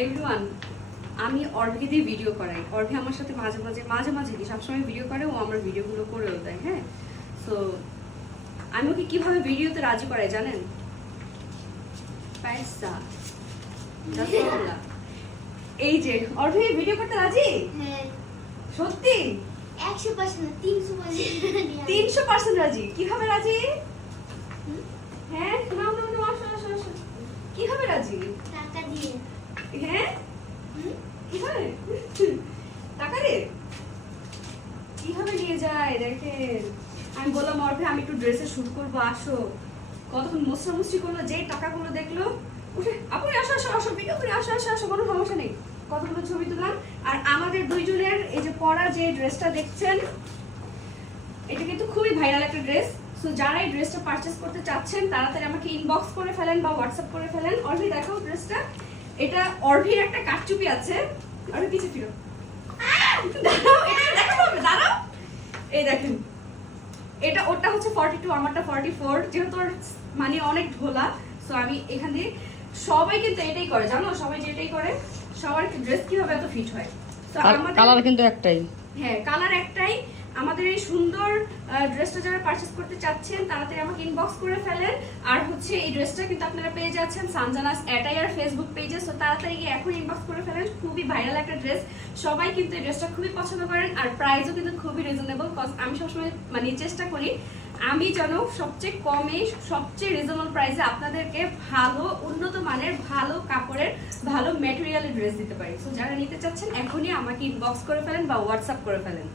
Everyone, আমি অর্ভিকে দিয়ে video করাই। অর্ভি আমার সাথে মাঝে মাঝে কি সবসময় ভিডিও করে, ও আমার ভিডিওগুলো করেও দেয়। হ্যাঁ, সো আমি ওকে কিভাবে ভিডিওতে রাজি করাই জানেন? পয়সা। এই যে অর্ভি ভিডিও করতে রাজি? হ্যাঁ সত্যি 100% না 300% 300% রাজি। কিভাবে রাজি? হ্যাঁ, নাও নাও নাও, আসো আসো আসো। কিভাবে রাজি? টাকা দিয়ে। হ্যাঁ, কিভাবে? টাকা রে কিভাবে নিয়ে যায় দেখেন। আমি বললাম অর্ভে আমি একটু ড্রেসে শুট করবো, আসো। কতক্ষণ মুসরামুসরি করলো, যেই টাকাগুলো দেখলো উঠে আপনি আসো আসো আসো ভিডিও করে আসো আসো আসো, কোনো সমস্যা নেই। কতগুলো ছবি তুললাম। আর আমাদের দুইজনের এই যে পরা যে ড্রেসটা দেখছেন, এটা কিন্তু খুবই ভাইরাল একটা ড্রেস। সো যারা এই ড্রেসটা পারচেজ করতে চাচ্ছেন তাড়াতাড়ি আমাকে ইনবক্স করে ফেলেন বা হোয়াটসঅ্যাপ করে ফেলেন। অর্ভি দেখাও ড্রেসটা। এটা অর্ভির একটা কাটচুপি আছে। অর্ভি পিছে ফিরো, দাঁড়াও, এটা দেখাবো হবে, দাঁড়াও। এই দেখেন, এটা ওটা হচ্ছে 42, আমারটা 44। যেহেতু ওর মানে অনেক ঢোলা, সো আমি এখান দিয়ে সবাই কিন্তু এটাই করে, জানো, সবাই যেটাই করে। সবার ড্রেস কিভাবে এত ফিট হয়। তো আমাদের কালার কিন্তু একটাই। হ্যাঁ, কালার একটাই। আমাদের এই সুন্দর ড্রেসটা যারা পারচেজ করতে চাচ্ছেন তাড়াতাড়ি আমাকে ইনবক্স করে ফেলেন। আর হচ্ছে এই ড্রেসটা কিন্তু আপনারা পেয়ে যাচ্ছেন সানজানাস অ্যাটায়ার ফেসবুক পেজে। সো তাড়াতাড়ি গিয়ে এখন ইনবক্স করে ফেলেন। খুবই ভাইরাল একটা ড্রেস, সবাই কিন্তু এই ড্রেসটা খুবই পছন্দ করেন। আর প্রাইসও কিন্তু খুবই রিজনেবল, কজ আমি সবসময় মানে চেষ্টা করি আমি যেন সবচেয়ে কমে সবচেয়ে রিজনেবল প্রাইসে আপনাদেরকে ভালো উন্নত মানের ভালো কাপড়ের ভালো ম্যাটেরিয়ালের ড্রেস দিতে পারি। সো যারা নিতে চাচ্ছেন এখনই আমাকে ইনবক্স করে ফেলেন বা হোয়াটসঅ্যাপ করে ফেলেন।